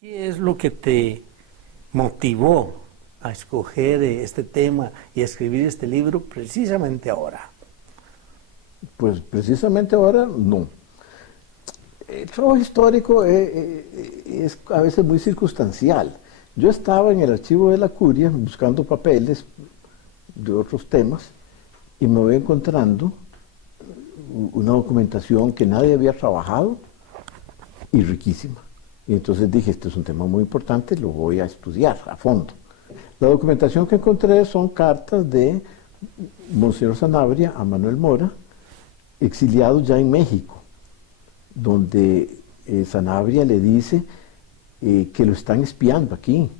¿Qué es lo que te motivó a escoger este tema y a escribir este libro precisamente ahora? Pues precisamente ahora no. El trabajo histórico es a veces muy circunstancial. Yo estaba en el archivo de la Curia buscando papeles de otros temas y me voy encontrando una documentación que nadie había trabajado y riquísima. Y entonces dije, este es un tema muy importante, lo voy a estudiar a fondo. La documentación que encontré son cartas de Monseñor Sanabria a Manuel Mora, exiliado ya en México, donde Sanabria le dice que lo están espiando aquí.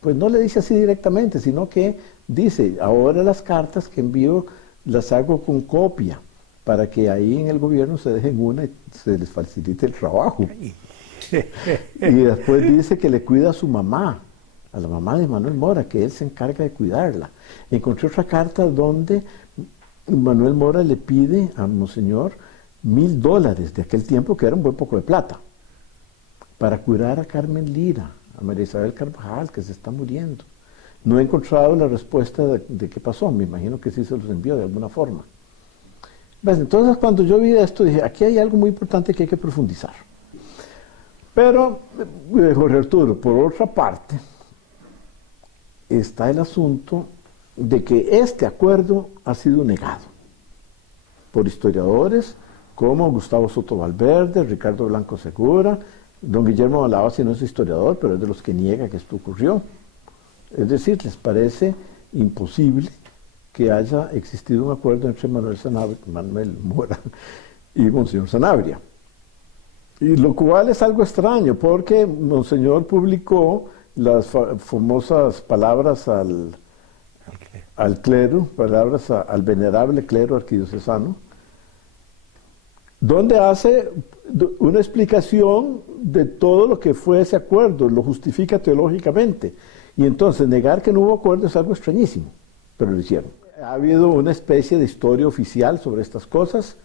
Pues no le dice así directamente, sino que dice, ahora las cartas que envío las hago con copia, para que ahí en el gobierno se dejen una y se les facilite el trabajo. Y después dice que le cuida a su mamá, a la mamá de Manuel Mora, que él se encarga de cuidarla. Encontré otra carta donde Manuel Mora le pide a Monseñor $1000 de aquel tiempo, que era un buen poco de plata, para curar a Carmen Lira, a María Isabel Carvajal, que se está muriendo. No he encontrado la respuesta de qué pasó, me imagino que sí se los envió de alguna forma. Entonces cuando yo vi esto dije, aquí hay algo muy importante que hay que profundizar. Pero, Jorge Arturo, por otra parte, está el asunto de que este acuerdo ha sido negado por historiadores como Gustavo Soto Valverde, Ricardo Blanco Segura, don Guillermo Balabasi no es historiador, pero es de los que niega que esto ocurrió. Es decir, les parece imposible que haya existido un acuerdo entre Manuel Mora y Monseñor Sanabria. Y lo cual es algo extraño, porque Monseñor publicó las famosas palabras al clero, palabras al venerable clero arquidiocesano, donde hace una explicación de todo lo que fue ese acuerdo, lo justifica teológicamente. Y entonces negar que no hubo acuerdo es algo extrañísimo, pero lo hicieron. Ha habido una especie de historia oficial sobre estas cosas,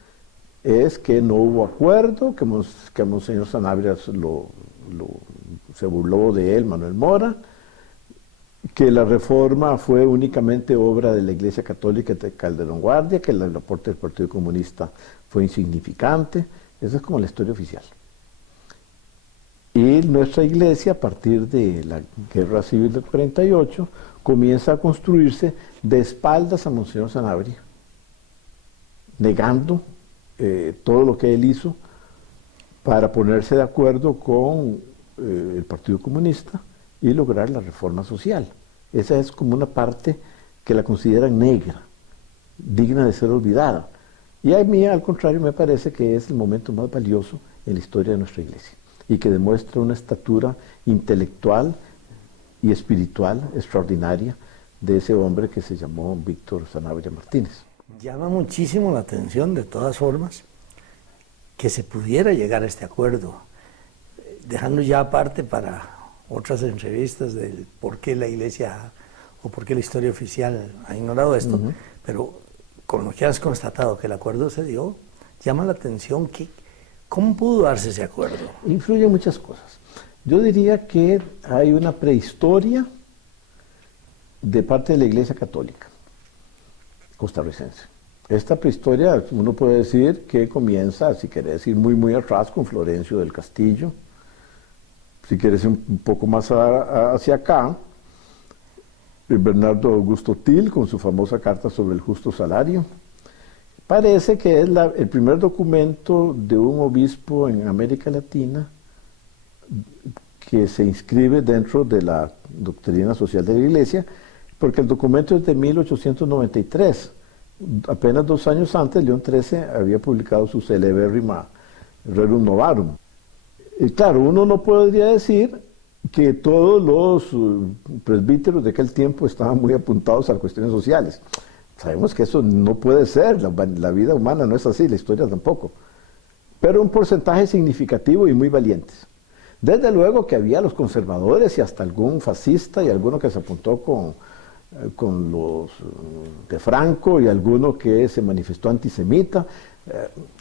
es que no hubo acuerdo, que Monseñor Sanabria se burló de él, Manuel Mora, que la reforma fue únicamente obra de la Iglesia Católica de Calderón Guardia, que el aporte del Partido Comunista fue insignificante. Esa es como la historia oficial. Y nuestra iglesia, a partir de la Guerra Civil del 48, comienza a construirse de espaldas a Monseñor Sanabria, negando todo lo que él hizo para ponerse de acuerdo con el Partido Comunista y lograr la reforma social. Esa es como una parte que la consideran negra, digna de ser olvidada. Y a mí, al contrario, me parece que es el momento más valioso en la historia de nuestra iglesia y que demuestra una estatura intelectual y espiritual extraordinaria de ese hombre que se llamó Víctor Sanabria Martínez. Llama muchísimo la atención, de todas formas, que se pudiera llegar a este acuerdo, dejando ya aparte para otras entrevistas del por qué la iglesia o por qué la historia oficial ha ignorado esto, pero con lo que has constatado que el acuerdo se dio, llama la atención que ¿cómo pudo darse ese acuerdo? Influyen muchas cosas. Yo diría que hay una prehistoria de parte de la Iglesia Católica costarricense. Esta prehistoria, uno puede decir que comienza, si quiere decir muy atrás, con Florencio del Castillo. Si quiere decir un poco más hacia acá, Bernardo Augusto Til, con su famosa carta sobre el justo salario. Parece que es el primer documento de un obispo en América Latina que se inscribe dentro de la doctrina social de la Iglesia, porque el documento es de 1893. Apenas 2 años antes, León XIII había publicado su Celebérrima Rerum Novarum. Y claro, uno no podría decir que todos los presbíteros de aquel tiempo estaban muy apuntados a las cuestiones sociales. Sabemos que eso no puede ser, la vida humana no es así, la historia tampoco. Pero un porcentaje significativo y muy valientes. Desde luego que había los conservadores y hasta algún fascista y alguno que se apuntó con los de Franco y alguno que se manifestó antisemita.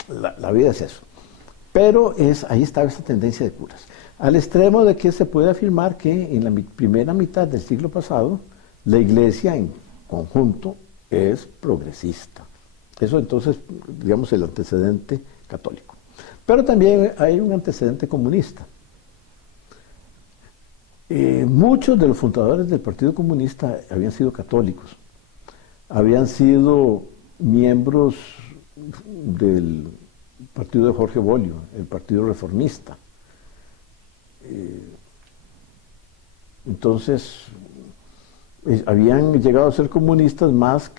La vida es eso. Pero ahí estaba esta tendencia de curas. Al extremo de que se puede afirmar que en la primera mitad del siglo pasado, la Iglesia en conjunto es progresista. Eso entonces, digamos, el antecedente católico. Pero también hay un antecedente comunista. Muchos de los fundadores del Partido Comunista habían sido católicos, habían sido miembros del partido de Jorge Bolio, el Partido Reformista. Entonces, habían llegado a ser comunistas más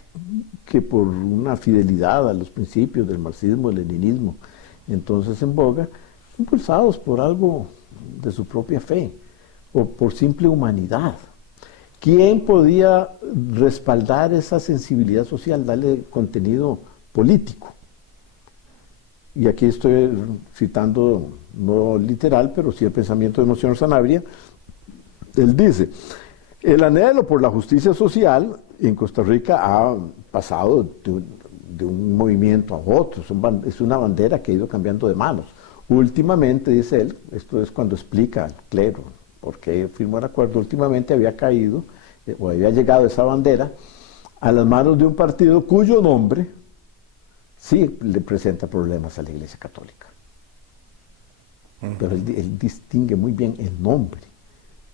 que por una fidelidad a los principios del marxismo, del leninismo, entonces en boga, impulsados por algo de su propia fe o por simple humanidad. ¿Quién podía respaldar esa sensibilidad social, darle contenido político? Y aquí estoy citando, no literal, pero sí el pensamiento de Monseñor Sanabria. Él dice: el anhelo por la justicia social en Costa Rica ha pasado de un movimiento a otro, es una bandera que ha ido cambiando de manos. Últimamente, dice él, esto es cuando explica al clero por qué firmó el acuerdo, últimamente había caído, o había llegado esa bandera, a las manos de un partido cuyo nombre sí le presenta problemas a la Iglesia Católica. Pero él distingue muy bien el nombre,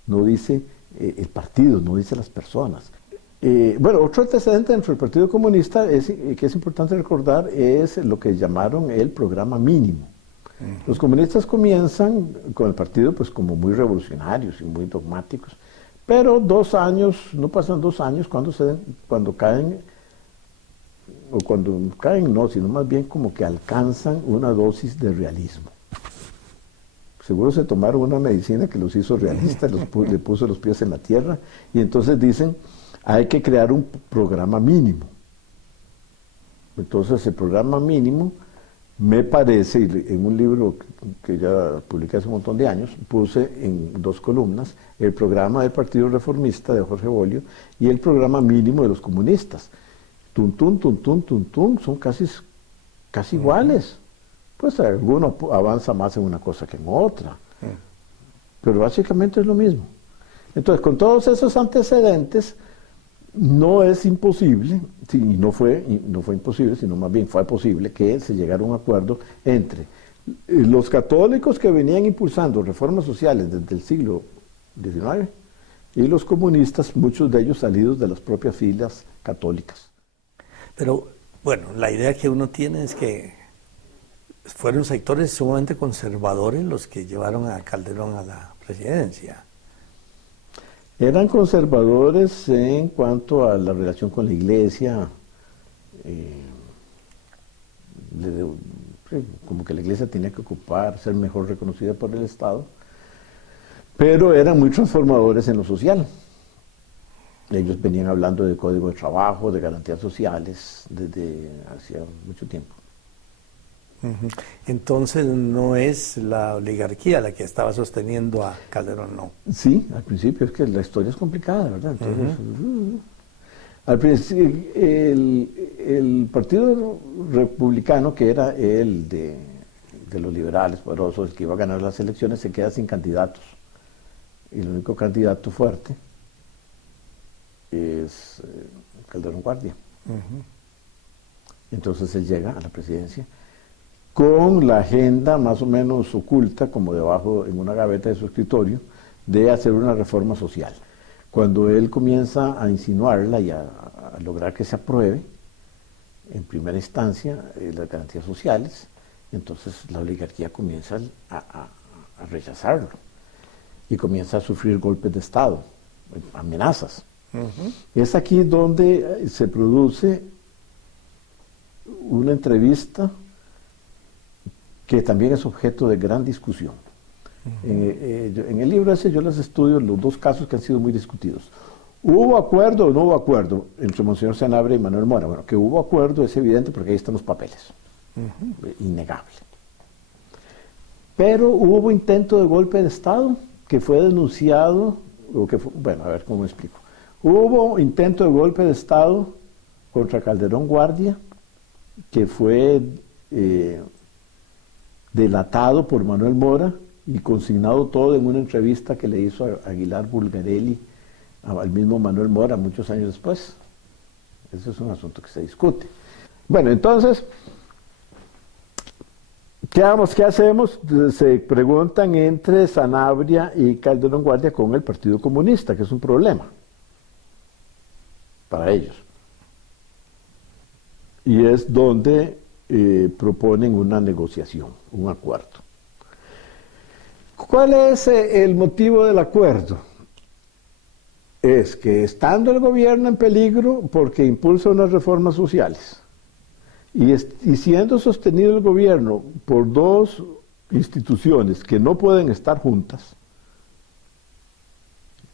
no dice el partido, no dice las personas. Bueno, otro antecedente dentro del Partido Comunista que es importante recordar es lo que llamaron el programa mínimo. Los comunistas comienzan con el partido pues como muy revolucionarios y muy dogmáticos, pero 2 años, no pasan 2 años cuando caen, o cuando caen no, sino más bien como que alcanzan una dosis de realismo. Seguro se tomaron una medicina que los hizo realistas, le puso los pies en la tierra, y entonces dicen, hay que crear un programa mínimo. Entonces el programa mínimo, me parece, en un libro que ya publiqué hace un montón de años, puse en 2 columnas el programa del Partido Reformista de Jorge Bolio y el programa mínimo de los comunistas. Tuntún, tuntún, tuntún, son casi iguales. Pues alguno avanza más en una cosa que en otra, pero básicamente es lo mismo. Entonces, con todos esos antecedentes, no es imposible, y no fue imposible, sino más bien fue posible que se llegara a un acuerdo entre los católicos que venían impulsando reformas sociales desde el siglo XIX y los comunistas, muchos de ellos salidos de las propias filas católicas. Pero, bueno, la idea que uno tiene es que fueron sectores sumamente conservadores los que llevaron a Calderón a la presidencia. Eran conservadores en cuanto a la relación con la Iglesia, como que la Iglesia tenía que ser mejor reconocida por el Estado, pero eran muy transformadores en lo social. Ellos venían hablando de código de trabajo, de garantías sociales, desde hacía mucho tiempo. Entonces no es la oligarquía la que estaba sosteniendo a Calderón, no. Sí, al principio, es que la historia es complicada, ¿verdad? Entonces, al principio, el Partido Republicano, que era el de los liberales poderosos, el que iba a ganar las elecciones, se queda sin candidatos. Y el único candidato fuerte es Calderón Guardia. Entonces él llega a la presidencia con la agenda más o menos oculta, como debajo en una gaveta de su escritorio, de hacer una reforma social. Cuando él comienza a insinuarla y a lograr que se apruebe, en primera instancia, las garantías sociales, entonces la oligarquía comienza a rechazarlo y comienza a sufrir golpes de Estado, amenazas. Es aquí donde se produce una entrevista que también es objeto de gran discusión. En el libro ese yo les estudio los 2 casos que han sido muy discutidos. ¿Hubo acuerdo o no hubo acuerdo entre Monseñor Sanabria y Manuel Mora? Bueno, que hubo acuerdo es evidente porque ahí están los papeles. Innegable. Pero hubo intento de golpe de Estado que fue denunciado, bueno, a ver cómo explico. Hubo intento de golpe de Estado contra Calderón Guardia que fue delatado por Manuel Mora y consignado todo en una entrevista que le hizo a Aguilar Bulgarelli al mismo Manuel Mora muchos años después. Ese es un asunto que se discute. Bueno, entonces, ¿qué hacemos? Se preguntan entre Sanabria y Calderón Guardia con el Partido Comunista, que es un problema para ellos. Y es donde proponen una negociación, un acuerdo. ¿Cuál es el motivo del acuerdo? Es que estando el gobierno en peligro porque impulsa unas reformas sociales y siendo sostenido el gobierno por dos instituciones que no pueden estar juntas,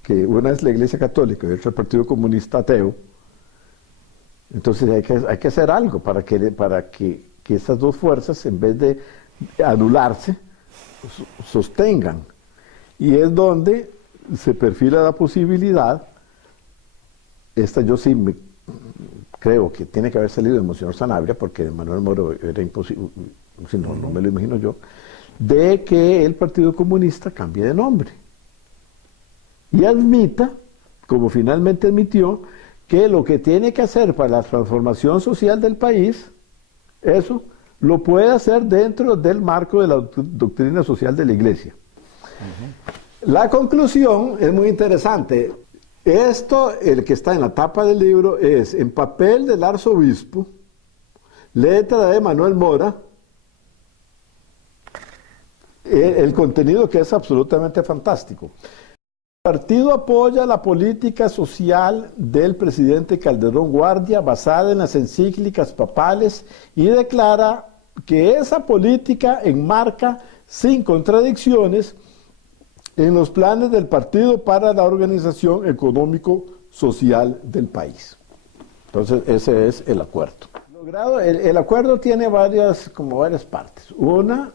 que una es la Iglesia Católica y otra el Partido Comunista Ateo, entonces hay que hacer algo para que estas dos fuerzas, en vez de anularse, sostengan. Y es donde se perfila la posibilidad, esta yo sí creo que tiene que haber salido de Monseñor Sanabria, porque de Manuel Moro era imposible, si no, no me lo imagino yo, de que el Partido Comunista cambie de nombre y admita, como finalmente admitió, que lo que tiene que hacer para la transformación social del país, eso lo puede hacer dentro del marco de la doctrina social de la Iglesia. La conclusión es muy interesante. Esto, el que está en la tapa del libro, es en papel del arzobispo, letra de Manuel Mora, el contenido que es absolutamente fantástico. El partido apoya la política social del presidente Calderón Guardia basada en las encíclicas papales y declara que esa política enmarca sin contradicciones en los planes del partido para la organización económico-social del país. Entonces, ese es el acuerdo. El acuerdo tiene varias partes. Una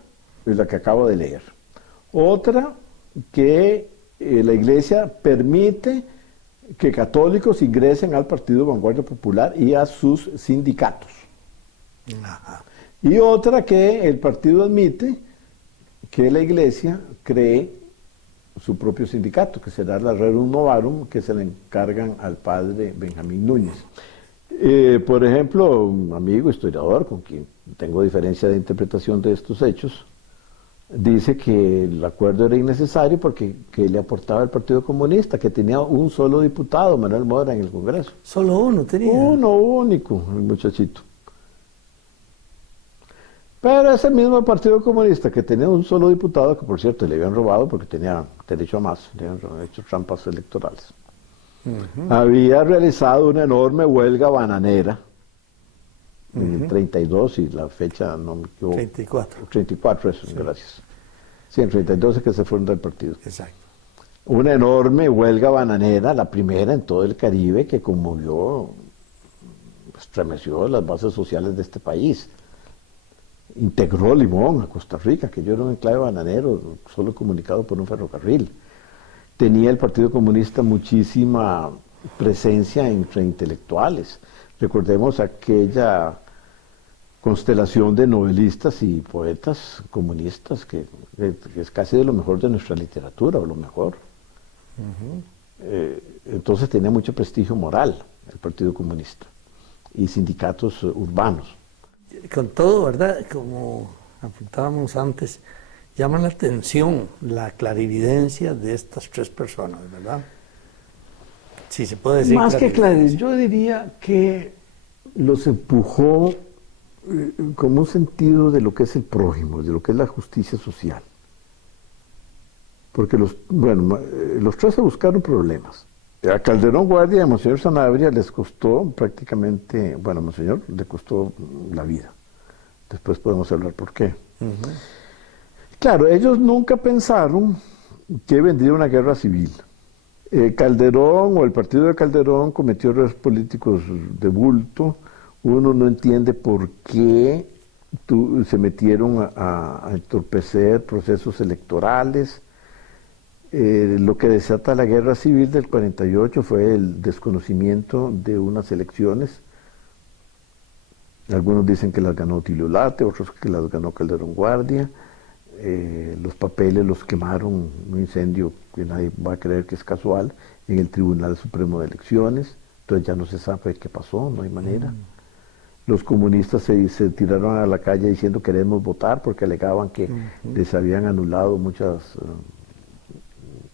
es la que acabo de leer. Otra, que la Iglesia permite que católicos ingresen al Partido Vanguardia Popular y a sus sindicatos. Ajá. Y otra, que el partido admite que la Iglesia cree su propio sindicato, que será la Rerum Novarum, que se le encargan al padre Benjamín Núñez. Por ejemplo, un amigo historiador con quien tengo diferencia de interpretación de estos hechos, dice que el acuerdo era innecesario porque le aportaba el Partido Comunista, que tenía un solo diputado, Manuel Mora, en el Congreso. Solo uno tenía. Uno único, el muchachito. Pero ese mismo Partido Comunista, que tenía un solo diputado, que por cierto le habían robado porque tenía derecho a más, le habían hecho trampas electorales, había realizado una enorme huelga bananera en el 32, y la fecha no me equivoco. 34. 34, eso, sí. Gracias. Sí, en 32 es que se fueron del partido. Exacto. Una enorme huelga bananera, la primera en todo el Caribe, que conmovió, estremeció las bases sociales de este país. Integró Limón a Costa Rica, que yo era un enclave bananero, solo comunicado por un ferrocarril. Tenía el Partido Comunista muchísima presencia entre intelectuales. Recordemos aquella constelación de novelistas y poetas comunistas que es casi de lo mejor de nuestra literatura, o lo mejor. Entonces tenía mucho prestigio moral el Partido Comunista y sindicatos urbanos. Con todo, ¿verdad? Como apuntábamos antes, llama la atención la clarividencia de estas tres personas, ¿verdad? Sí, se puede decir. Más que clarividencia, yo diría que los empujó como un sentido de lo que es el prójimo, de lo que es la justicia social. Porque los tres se buscaron problemas. A Calderón Guardia y a Monseñor Sanabria les costó prácticamente, a Monseñor le costó la vida. Después podemos hablar por qué. Claro, ellos nunca pensaron que vendría una guerra civil. Calderón o el partido de Calderón cometió errores políticos de bulto. Uno no entiende por qué se metieron a entorpecer procesos electorales. Lo que desata la guerra civil del 48 fue el desconocimiento de unas elecciones. Algunos dicen que las ganó Tilio Late, otros que las ganó Calderón Guardia. los papeles los quemaron, un incendio que nadie va a creer que es casual, en el Tribunal Supremo de Elecciones, entonces ya no se sabe qué pasó, no hay manera. Los comunistas se tiraron a la calle diciendo queremos votar porque alegaban que les habían anulado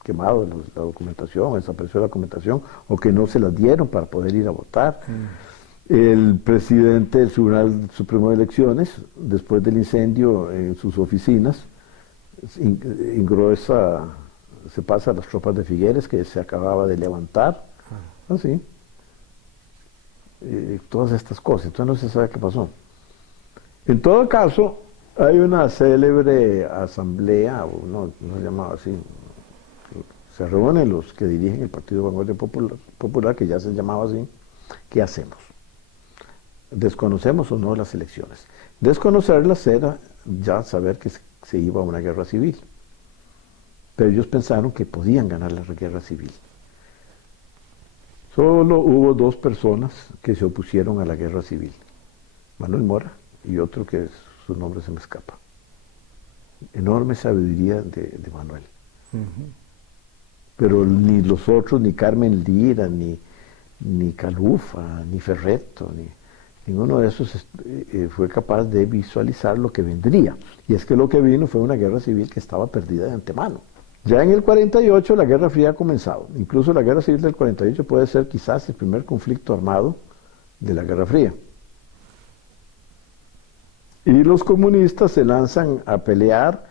quemado la documentación, desapareció la documentación, o que no se las dieron para poder ir a votar. El presidente del Tribunal Supremo de Elecciones, después del incendio en sus oficinas, se pasa a las tropas de Figueres, que se acababa de levantar, así. Todas estas cosas, entonces no se sabe qué pasó. En todo caso, hay una célebre asamblea, no se llamaba así, se reúnen los que dirigen el Partido de Vanguardia Popular, que ya se llamaba así. ¿Qué hacemos? ¿Desconocemos o no las elecciones? Desconocerlas era ya saber que se iba a una guerra civil. Pero ellos pensaron que podían ganar la guerra civil. Solo hubo dos personas que se opusieron a la guerra civil. Manuel Mora y otro que su nombre se me escapa. Enorme sabiduría de Manuel. Pero ni los otros, ni Carmen Lira, ni Calufa, ni Ferretto, ninguno de esos fue capaz de visualizar lo que vendría. Y es que lo que vino fue una guerra civil que estaba perdida de antemano. Ya en el 48 la Guerra Fría ha comenzado. Incluso la Guerra Civil del 48 puede ser quizás el primer conflicto armado de la Guerra Fría. Y los comunistas se lanzan a pelear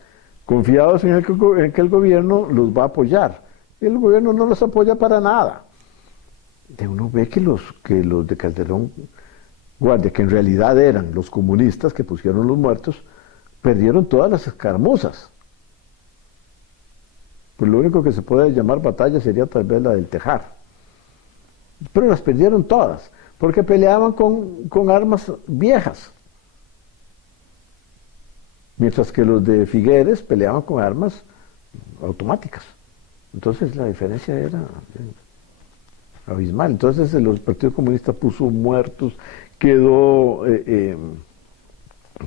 confiados en que el gobierno los va a apoyar. Y el gobierno no los apoya para nada. Y uno ve que los de Calderón Guardia, que en realidad eran los comunistas que pusieron los muertos, perdieron todas las escaramuzas. Pues lo único que se puede llamar batalla sería tal vez la del Tejar. Pero las perdieron todas, porque peleaban con armas viejas. Mientras que los de Figueres peleaban con armas automáticas. Entonces la diferencia era abismal. Entonces el Partido Comunista puso muertos, quedó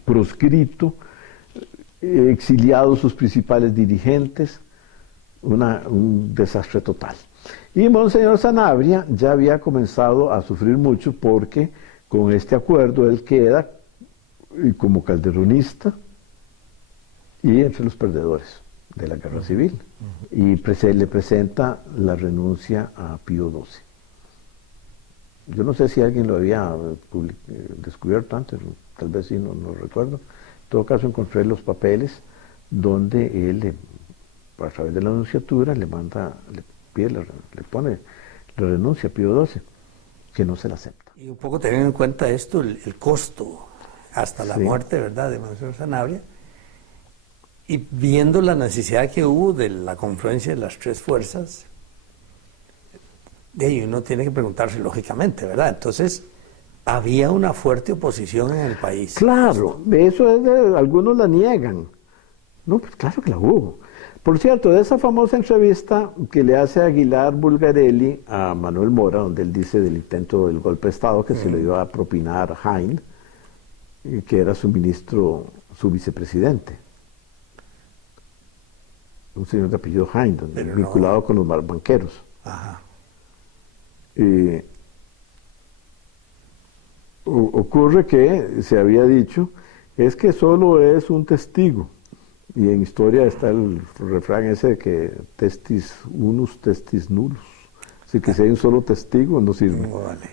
proscrito, exiliados sus principales dirigentes, un desastre total. Y Monseñor Sanabria ya había comenzado a sufrir mucho porque con este acuerdo él queda como calderonista y entre los perdedores de la guerra civil. Y le presenta la renuncia a Pío XII. Yo no sé si alguien lo había descubierto antes, tal vez sí, no recuerdo. En todo caso encontré los papeles donde él, a través de la nunciatura, le pone la renuncia a Pío XII, que no se la acepta. Y un poco teniendo en cuenta esto, el costo hasta la muerte, ¿verdad?, de Monseñor Sanabria, y viendo la necesidad que hubo de la confluencia de las tres fuerzas, uno tiene que preguntarse lógicamente, ¿verdad? Entonces, había una fuerte oposición en el país. Claro, algunos la niegan. No, pues claro que la hubo. Por cierto, de esa famosa entrevista que le hace Aguilar Bulgarelli a Manuel Mora, donde él dice del intento del golpe de Estado que se lo iba a propinar a Hain, que era su ministro, su vicepresidente. Un señor de apellido Hain, vinculado con los banqueros. Ajá. Ocurre que se había dicho, es que solo es un testigo. Y en historia está el refrán ese de que testis unus, testis nullus. Así que si hay un solo testigo, no sirve. Vale.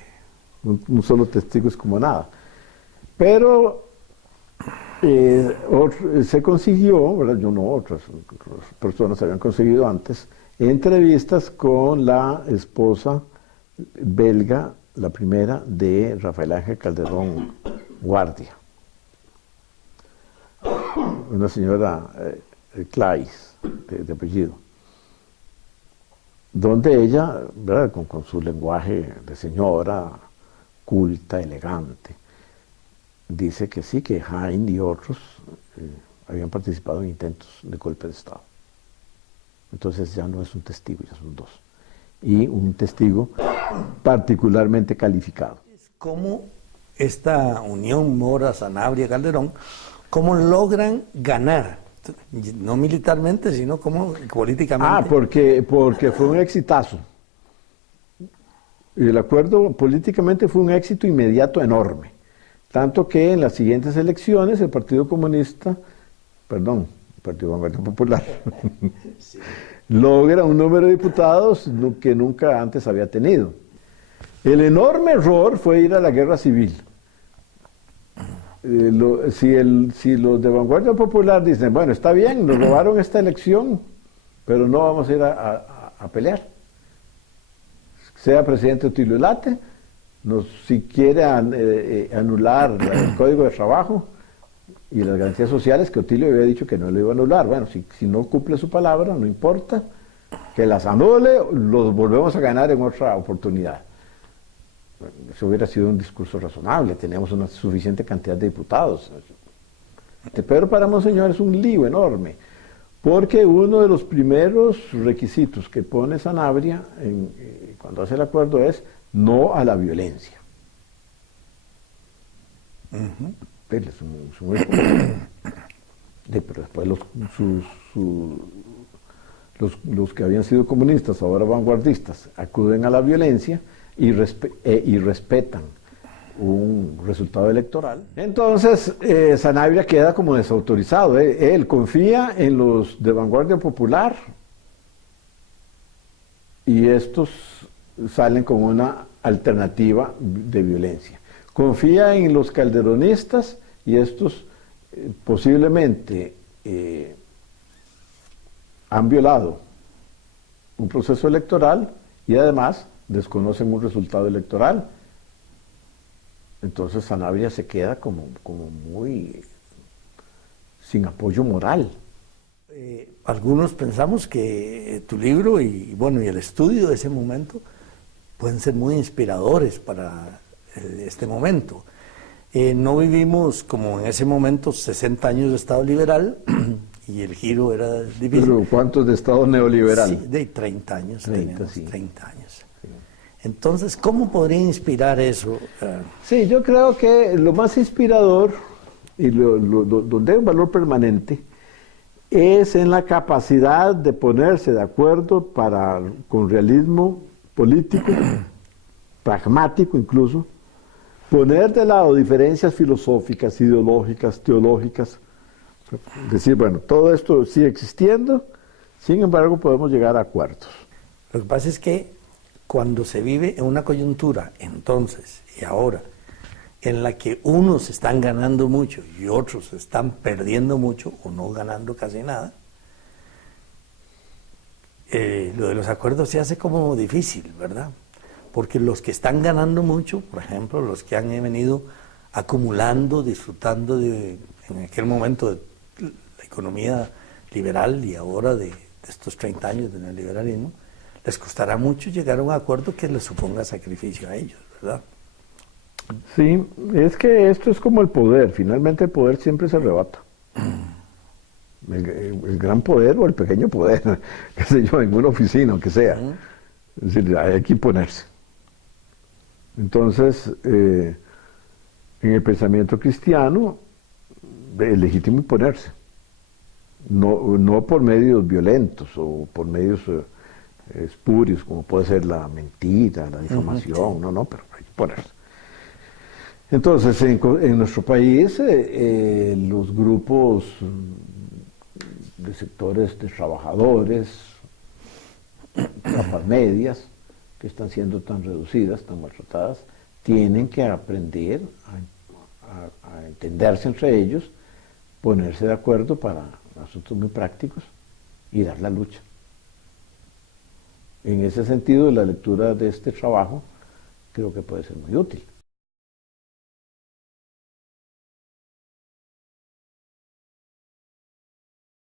Un solo testigo es como nada. Pero se consiguió, ¿verdad? Yo no, otras personas habían conseguido antes, entrevistas con la esposa belga, la primera, de Rafael Ángel Calderón Guardia. Una señora Claes, de apellido, donde ella, ¿verdad?, con su lenguaje de señora, culta, elegante, dice que sí, que Hain y otros habían participado en intentos de golpe de Estado. Entonces ya no es un testigo, ya son dos. Y un testigo particularmente calificado. ¿Cómo esta unión Mora, Sanabria, Calderón, cómo logran ganar No militarmente, sino como políticamente. Porque fue un exitazo. Y el acuerdo políticamente fue un éxito inmediato enorme. Tanto que en las siguientes elecciones el Partido Comunista, perdón, el Partido Vanguardia Popular, sí, logra un número de diputados que nunca antes había tenido. El enorme error fue ir a la guerra civil. Si los de Vanguardia Popular dicen, bueno, está bien, nos robaron esta elección, pero no vamos a ir a pelear. Sea presidente Otilio Late, si quiere anular el Código de Trabajo y las garantías sociales, que Otilio había dicho que no lo iba a anular. Bueno, si no cumple su palabra, no importa, que las anule, los volvemos a ganar en otra oportunidad. Eso hubiera sido un discurso razonable, teníamos una suficiente cantidad de diputados. Pero para Monseñor es un lío enorme, porque uno de los primeros requisitos que pone Sanabria cuando hace el acuerdo es no a la violencia. Pero después los que habían sido comunistas, ahora vanguardistas, acuden a la violencia y respetan un resultado electoral. Entonces Sanabria queda como desautorizado. Él confía en los de Vanguardia Popular y estos salen como una alternativa de violencia. Confía en los calderonistas y estos posiblemente han violado un proceso electoral y además desconocen un resultado electoral. Entonces Sanabria se queda como muy sin apoyo moral. Algunos pensamos que tu libro y el estudio de ese momento pueden ser muy inspiradores para este momento. No vivimos como en ese momento 60 años de Estado liberal y el giro era difícil. ¿Pero cuántos de Estado neoliberal? Sí, de 30 años, teníamos 30 años. Entonces, ¿cómo podría inspirar eso? Sí, yo creo que lo más inspirador y donde hay un valor permanente es en la capacidad de ponerse de acuerdo con realismo político, pragmático incluso, poner de lado diferencias filosóficas, ideológicas, teológicas, decir, bueno, todo esto sigue existiendo, sin embargo podemos llegar a acuerdos. Lo que pasa es que cuando se vive en una coyuntura, entonces y ahora, en la que unos están ganando mucho y otros están perdiendo mucho o no ganando casi nada, lo de los acuerdos se hace como difícil, ¿verdad? Porque los que están ganando mucho, por ejemplo, los que han venido acumulando, disfrutando en aquel momento de la economía liberal y ahora de estos 30 años de neoliberalismo, les costará mucho llegar a un acuerdo que les suponga sacrificio a ellos, ¿verdad? Sí, es que esto es como el poder, finalmente el poder siempre se arrebata. El gran poder o el pequeño poder, qué sé yo, en una oficina, aunque sea. Es decir, hay que imponerse. Entonces, en el pensamiento cristiano, es legítimo imponerse. No por medios violentos o por medios espurios, como puede ser la mentira, la difamación, no, pero hay que imponerse. Entonces, en nuestro país, los grupos de sectores de trabajadores, capas medias, que están siendo tan reducidas, tan maltratadas, tienen que aprender a entenderse entre ellos, ponerse de acuerdo para asuntos muy prácticos y dar la lucha. En ese sentido, la lectura de este trabajo creo que puede ser muy útil.